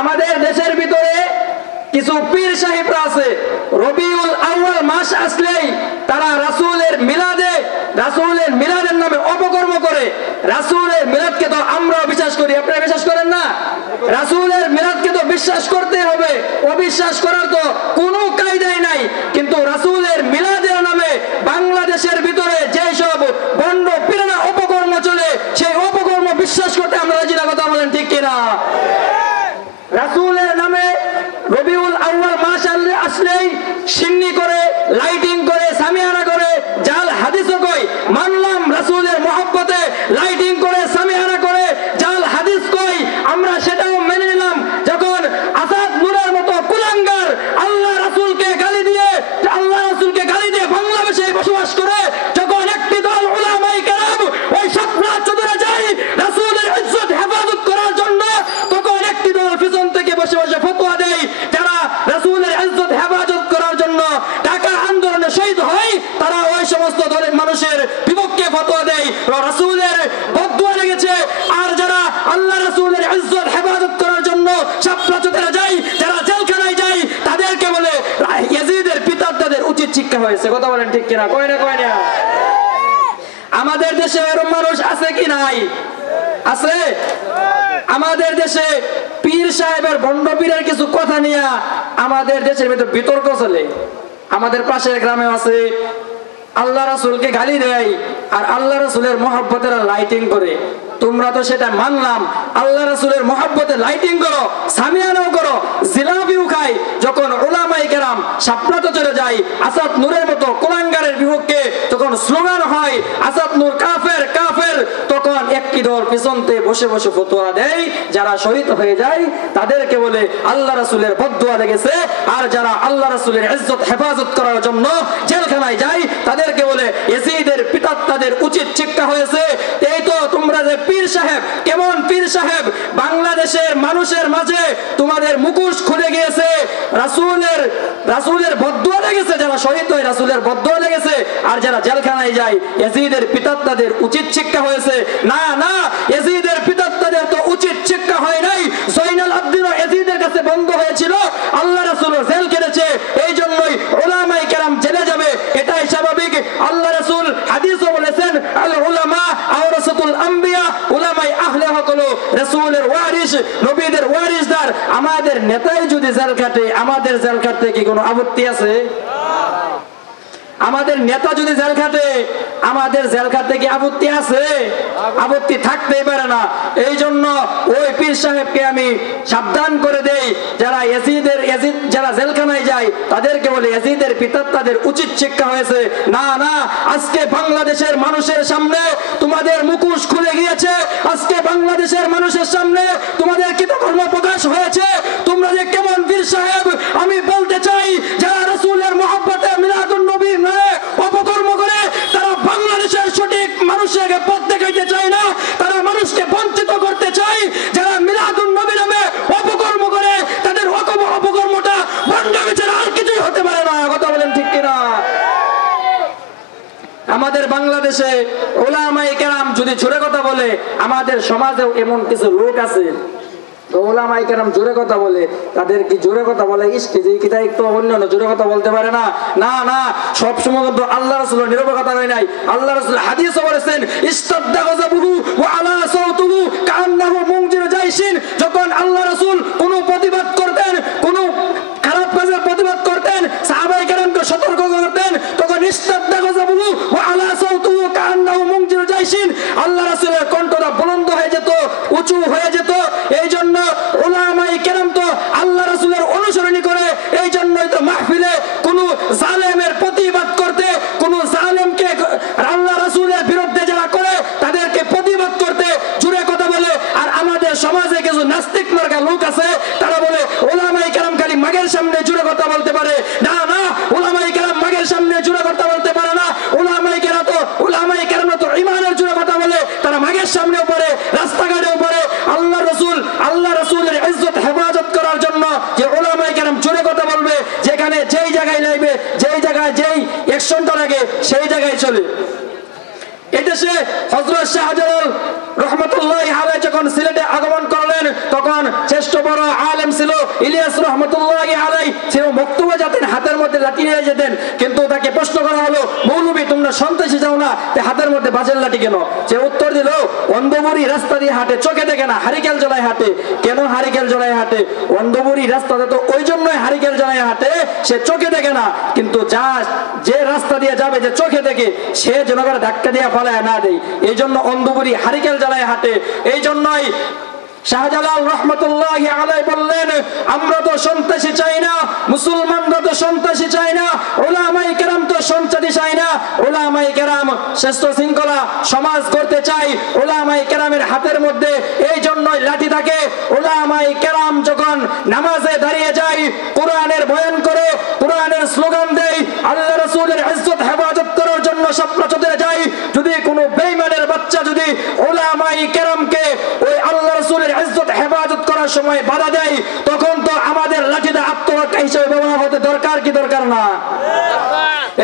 আমাদের দেশের ভিতরে কিছু পীর সাহেবরা আছে, রবিউল আউয়াল মাস আসলেই তারা রাসূলের মিলাদের নামে অপকর্ম করে। রাসূলের মিলাদকে তো আমরাও বিশ্বাস করি, আপনারা বিশ্বাস করেন না? রাসূলের মিলাদকে তো বিশ্বাস করতে হবে, অবিশ্বাস করার তো কোনো কায়দাই নাই। কিন্তু রাসূলের মিলাদের নামে বাংলাদেশের ভিতরে যেসব বন্ড পীরেরা অপকর্ম চলে, সেই অপকর্ম বিশ্বাস করতে আমরা রাজি না। কথা বলেন ঠিক কিনা? রাসূলের নামে রবিউল আউয়াল মাস আসলেই সিন্নি করে, লাইটিং করে, সামিয়ানা করে, জাল হাদিসও কই মানলাম। রাসূলের মহব্বতে লাইটিং করে, সামিয়ানা করে, জাল হাদিস কই, আমরা সেটাও মেনে নিলাম। যখন আসাদ নূরের মতো কুলাঙ্গার আল্লাহ রাসূলকে গালি দিয়ে বাংলাদেশে বসবাস করে, যখন একটি দল উলামায়ে কেরাম ওই শাপলা চত্বরে যায় রাসূলের ইজ্জত হেফাজত করার জন্য, তখন একটি দল পিছন থেকে বসে বসে ফতোয়া দেয় যারা রাসূলের ইজ্জত হেফাজত করার জন্য ঢাকা আন্দোলনে শহীদ হয়, তারা ওই সমস্ত দলের মানুষের বিপক্ষে ফতোয়া দেয়, রাসূলের বদদুয়া লেগেছে। আর যারা আল্লাহ রাসূলের ইজ্জত হেফাজত করার জন্য শাপলা চত্বরে যায়, যারা জেলখানায় যায়, তাদেরকে বলে ইয়াজিদের পিতাদের উচিত শিক্ষা হয়েছে। কথা বলেন ঠিক কিনা? কয় না? আমাদের দেশে এরকম মানুষ আছে কি নাই? আছে। আমাদের দেশে পীর সাহেবের ভণ্ড পীরের কিছু কথা নিয়ে আমাদের দেশের ভিতর বিতর্ক চলে। আমাদের পাশের গ্রামে আছে, আল্লাহ রাসূলকে গালি দেয় আর আল্লাহ রাসূলের মহব্বতের লাইটিং করে। তোমরা তো সেটা মানলাম, আল্লাহ রাসূলের মহব্বতে লাইটিং করো, সামিয়ানাও করো, জিলাপিও খাই। যখন উলামায়ে কেরাম শাপলাতে চলে যায় আসাদ নূরের মতো কুলাঙ্গারের বিপক্ষে, তখন স্লোগান হয় আসাদ নূর কাফের কাফের, তখন একটি দল পিছনতে বসে বসে ফতোয়া দেয়, যারা শহীদ হয়ে যায় তাদেরকে বলে আল্লাহ রাসূলের বদদুয়া লেগেছে। আর যারা আল্লাহ রাসূলের ইজ্জত হেফাজত করার জন্য জেলখানায় যায়, তাদেরকে বলে ইয়াজিদের পিতাদের উচিত শিক্ষা হয়েছে। এই তো তোমরা যে পীর সাহেব, কেমন পীর সাহেব, বাংলাদেশের মানুষের মাঝে তোমাদের মুখোশ খুলে গিয়েছে। রাসূলের বদদুয়া লেগেছে, যারা শহীদ হয় রাসূলের বদদুয়া লেগেছে। আর যারা জেলখানায় যায় ইয়াজিদের পিতাদের উচিত শিক্ষা হয়েছে। না না, ইয়াজিদের পিতাদের তো উচিত শিক্ষা হয় নাই। জয়নাল আবদিনও ইয়াজিদের কাছে বন্ধ হয়েছিল, আল্লাহ রাসূলও জেল কেটেছে। এই জন্যই উলামায়ে কেরাম জেলে যাবে, এটাই স্বাভাবিক। আল্লাহ রাসূল হাদিসও বলেছেন, আল উলামা আওরাসাতুল আম্বিয়া, উলামায়ে আহলে হক হলো রাসূলের ওয়ারিস, নবীদের ওয়ারিসদার। আমাদের নেতাই যদি জেল কাটে, আমাদের জেল কাটতে কি কোনো আপত্তি আছে? আমাদের নেতা যদি জেল কাটে, আমাদের জেল কাটতে কি আপত্তি আছে? আপত্তি থাকতেই পারে না। এই জন্য ওই পীর সাহেবকে আমি সাবধান করে দেই, যারা ইয়াজিদ যারা জেলখানায় যায় তাদেরকে বলে ইয়াজিদের পিতাদের উচিত শিক্ষা হয়েছে। না না, আজকে বাংলাদেশের মানুষের সামনে তোমাদের মুখোশ খুলে গিয়েছে, আজকে বাংলাদেশের মানুষের সামনে তোমাদের কৃতকর্ম প্রকাশ হয়েছে। তোমরা যে কেমন পীর সাহেব, আমি বলতে চাই, যারা রাসূলের মহব্বতে মিলাদুন নবী অপকর্ম করে, তারা বাংলাদেশের সঠিক মানুষকে পথ দেখাইতে চায় না, তারা মানুষকে বঞ্চিত করতে চায়। যারা মিলাদুন নবী নামে অপকর্ম করে, তাদের অপকর্মটা ভণ্ডামি ছাড়া আর কিছুই হতে পারে না। কথা বলেন ঠিক কিনা? আমাদের বাংলাদেশে উলামায়ে কেরাম যদি জোরে কথা বলে, আমাদের সমাজেও এমন কিছু লোক আছে ওলামায়ে কেরাম জোরে কথা বলে, তাদের কি জোরে কথা বলে ইসকে যে কিতা একটু অন্য জোরে কথা বলতে পারে না। না না, সব সময় তো আল্লাহ রাসূলের নিরপেক্ষতা হয় নাই। আল্লাহ রাসূল হাদিসে বলেছেন, ইস্তাদদা গাযাবুহু ওয়া আলা সাওতুহু কান্নাহু মুনজিরু জাইশিন। যখন আল্লাহ রাসূল কোনো প্রতিবাদ করতেন, কোনো খারাপ কাজের প্রতিবাদ করতেন, সাহাবায়ে কেরামকে সতর্ক করতেন, তখন ইস্তাদদা গাযাবুহু ওয়া আলা সাওতুহু কান্নাহু মুনজিরু জাইশিন, আল্লাহ রাসূলের কণ্ঠটা বুলন্দ হয়ে যেত, উঁচু হয়ে যেত। এই জন্য উলামায়ে কেরাম তো আল্লাহ রাসূলের অনুসরণ করে। এই জন্যই তো মাহফিলে কোন জালেমের প্রতিবাদ করতে, কোন জালেমকে আল্লাহ রাসূলের বিরুদ্ধে যারা করে তাদেরকে প্রতিবাদ করতে জোরে কথা বলে। আর আমাদের সমাজে কিছু নাস্তিক মার্কা লোক আছে, তারা বলে উলামায়ে কেরাম খালি মাগের সামনে জোরে কথা বলতে পারে। না না, উলামায়ে কেরাম মাগের সামনে জোরে কথা বলতে পারে না। উলামায়ে কেরাম তো ঈমানের জোরে কথা বলে, তারা মাগের সামনেও পড়ে, রাস্তাঘাটেও পড়ে। আল্লাহ রাসূলের ইজ্জত হেফাজত করার জন্য যে উলামায়ে কেরাম জোরে কথা বলবে, যেখানে যেই জায়গায় লাগবে, যেই জায়গায় যেই অ্যাকশনটা লাগে সেই জায়গায় চলে। এদেশে হযরত শাহজালাল রাহমাতুল্লাহি আলাইহি যখন সিলেটে আগমন করলেন, তখন শ্রেষ্ঠ বড় আলেম ছিল ইলিয়াস রহমতুল্লাহি আলাইহি, সে বক্তব্য যেতেন হাতের মধ্যে লাঠি নিয়ে যেতেন, কিন্তু তাকে প্রশ্ন করা হলো, মৌলবী তোমরা সন্ত্রাসী যাও না, হাতের মধ্যে বাজের লাঠি কেন? সে উত্তর দিল, অন্ধবুড়ি রাস্তা দিয়ে হাঁটে, চোখে দেখে না, হারিকেল জ্বলায় হাঁটে। কেন হারিকেল জ্বলায় হাঁটে? অন্ধবুড়ি রাস্তাতে তো ওই জন্যই হারিকেল জ্বলায় হাঁটে, সে চোখে দেখে না, কিন্তু যে রাস্তা দিয়ে যাবে, যে চোখে দেখে, সে যেন করে ধাক্কা দিয়ে পালায় না দেয়, এই জন্য অন্ধবুড়ি হারিকেল জ্বলায় হাঁটে। এই জন্যই শাহজালাল রহমতুল্লাহি আলাইহি বললেন, আমরা তো সন্ত্রাসী চাই না, মুসলমানরা তো সন্ত্রাসী চাই না, উলামায়ে কেরাম তো সন্ত্রাসী চাই না, উলামায়ে কেরাম শ্রেষ্ঠ শৃঙ্খলা সমাজ করতে চাই। উলামায়ে কেরামের হাতের মধ্যে এই জন্যই লাঠি থাকে। উলামায়ে কেরাম যখন নামাজে দাঁড়িয়ে যায়, কোরআনের বয়ান করে, কোরআনের স্লোগান দেয়, আল্লাহ রাসূলের ইজ্জত হেফাজত করার জন্য সাপ্রাচতে যায়, যদি কোনো বেঈমানের বাচ্চা যদি উলামায়ে কেরামকে ওই আল্লাহ রাসূলের ইজ্জত হেফাজত করার সময় বাধা দেয়, তখন তো আমাদের লাঠিটা আত্মরক্ষা হিসেবে ব্যবহার হতে দরকার কি দরকার না?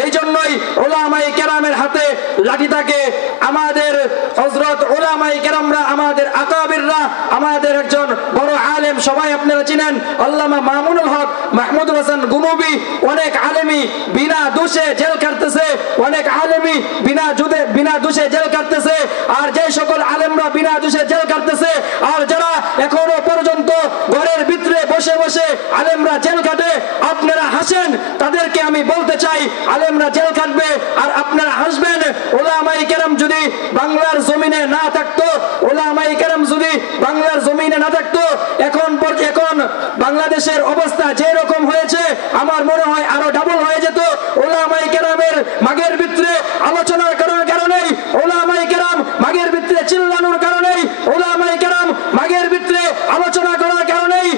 এই জন্যই উলামায়ে কেরামের হাতে লাঠি থাকে। আমাদের হযরত উলামায়ে কেরামরা, আমাদের আকাবিররা, আমাদের একজন বড় আলেম সবাই আপনারা চিনেন, আল্লামা মামুনুল হক মাহমুদুল হাসান গুনুবি, অনেক আলেমী বিনা দোষে জেল কাটতেছে, অনেক আলেমী বিনা দোষে জেল কাটতেছে। আর যে সকল আলেমরা বিনা দোষে জেল কাটতেছে, আর যারা এখনো পর্যন্ত ঘরের ভিতরে বসে বসে আলেমরা জেল কাটে, আপনারা হাসেন, তাদেরকে আমি বলতে চাই, আলেমরা জেল কাটবে আর আপনারা হাসবেন। উলামায়ে কেরাম যদি বাংলার জমিনে না থাকতো, উলামায়ে কেরাম যদি বাংলার জমিনে না থাকতো, এখন বাংলাদেশের অবস্থা যে রকম হয়েছে, আমার মনে হয় আরো ডাবল হয়ে যেত। উলামায়ে কেরামের মাগের ভিতরে আলোচনার কারণেই, উলামায়ে কেরাম মাগের ভিতরে চিল্লানোর কারণেই, উলামায়ে কেরাম মাগের ভিতরে আলোচনা করার কারণেই,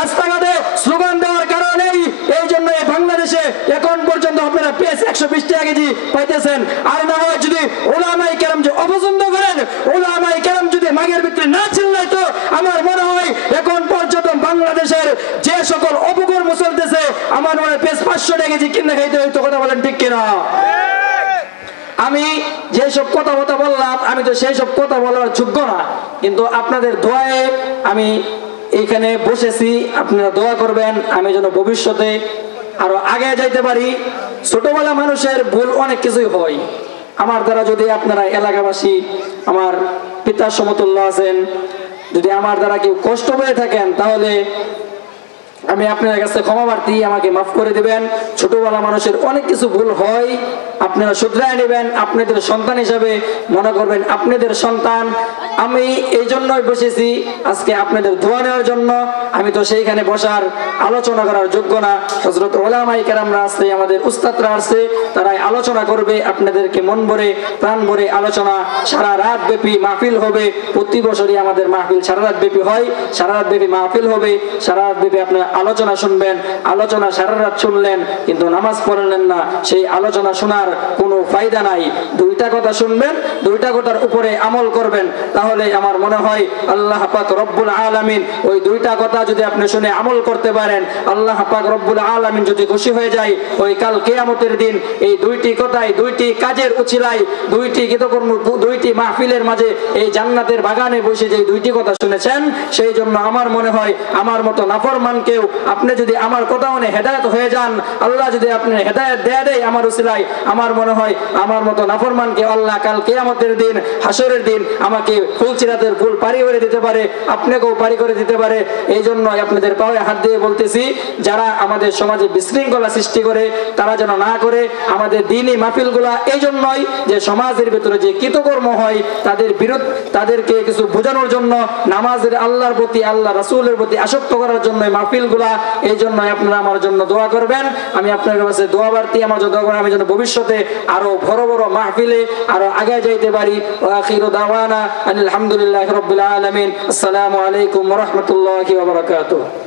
রাস্তাঘাটে স্লোগান দেওয়ার কারণেই, এই জন্য বাংলাদেশে এখন পর্যন্ত আপনারা পেঁয়াজ 120 টাকা কেজি পাইতেছেন। আর না হয় যদি উলামায়ে কেরাম যে অপছন্দ করেন, উলামায়ে কেরাম যদি মাগের ভিতরে না চিল্লাইতো, আমার মনে হয় এখন পর্যন্ত বাংলাদেশের যে সকল অপকর্ম চলতেছে, আমার মনে হয় পেঁয়াজ 500 টাকা কেজি কিনে খাইতে হইতো। কথা বলেন ঠিক কিনা? আমি যেসব কথা বললাম, আমি তো সেই সব কথা বলার যোগ্য না, কিন্তু আপনাদের দোয়ায় আমি এইখানে বসেছি। আপনারা দোয়া করবেন আমি যেন ভবিষ্যতে আরো আগে যাইতে পারি। ছোটবেলা মানুষের ভুল অনেক কিছুই হয়। আমার দ্বারা যদি আপনারা এলাকাবাসী, আমার পিতার সমতুল্য আছেন, যদি আমার দ্বারা কেউ কষ্ট পেয়ে থাকেন, তাহলে আমি আপনার কাছে ক্ষমা প্রার্থী, আমাকে মাফ করে দিবেন। ছোটবেলা মানুষের অনেক কিছু ভুল হয়, আপনারা শুধরায় নেবেন। আপনাদের সন্তান হিসাবে মনে করবেন আপনাদের সন্তান। আমি এই জন্যই বসেছি আজকে আপনাদের দোয়া নেওয়ার জন্য। আমি তো সেইখানে বসার আলোচনা করার যোগ্য না। হযরত উলামায়ে কেরামরা আসছে, আমাদের উস্তাদরা আসছে, তারাই আলোচনা করবে। আপনাদেরকে মন ভরে প্রাণ ভরে আলোচনা, সারা রাত ব্যাপী মাহফিল হবে। প্রতি বছরই আমাদের মাহফিল সারা রাত ব্যাপী হয়, সারা রাত ব্যাপী মাহফিল হবে, সারা রাত ব্যাপী আপনারা আলোচনা শুনবেন। আলোচনা সারা রাত শুনলেন কিন্তু নামাজ পড়লেন না, সেই আলোচনা শোনার কোনো ফায়দা নাই। দুইটা কথা শুনবেন, দুইটা কথার উপরে আমল করবেন, তাহলে আমার মনে হয় আল্লাহ পাক রব্বুল আলামিন ওই দুইটা কথা যদি আপনি শুনে আমল করতে পারেন, আল্লাহ পাক রব্বুল আলামিন যদি খুশি হয়ে যায়, ওই কাল কিয়ামতের দিন এই দুইটি কথাই, দুইটি কাজের উছিলায়, দুইটি কৃতকর্ম, দুইটি মাহফিলের মাঝে এই জান্নাতের বাগানে বসে যে দুইটি কথা শুনেছেন, সেই জন্য আমার মনে হয় আমার মতো নাফরমানকেও আপনি যদি আমার কথা মনে হেদায়েত হয়ে যান, আল্লাহ যদি আপনি হেদায়েত দেয় আমার উসিলায়, আমার মনে হয় আমার মতো নাফরমানকে আল্লাহ কাল কিয়ামতের দিন, হাসরের দিন আমাকে ফুলসিরাতের ফুল পারি করে দিতে পারে, আপনাকেও পারি করে দিতে পারে। এই জন্য আপনাদের পায়ে হাত দিয়ে বলতেছি, যারা আমাদের সমাজে বিশৃঙ্খলা সৃষ্টি করে তারা যেন না করে। আমাদের দ্বীনি মাহফিলগুলা এই জন্যই যে সমাজের ভিতরে যে কৃতকর্ম হয় তাদের বিরুদ্ধে, তাদেরকে কিছু বোঝানোর জন্য, নামাজের আল্লাহর প্রতি, আল্লাহ রাসূলের প্রতি আসক্ত করার জন্য মাহফিলগুলা। এই জন্য আপনারা আমার জন্য দোয়া করবেন। আমি আপনার কাছে দোয়া প্রার্থী, আমার জন্য দোয়া করেন আমি যেন ভবিষ্যতে আরো বড় বড় মাহফিলে আরো আগে যাইতে পারি। ওয়া আখিরু দাওয়ানা আলহামদুলিল্লাহি রাব্বিল আলামিন। আসসালামু আলাইকুম ওয়া রাহমাতুল্লাহি ওয়া বারাকাতুহু।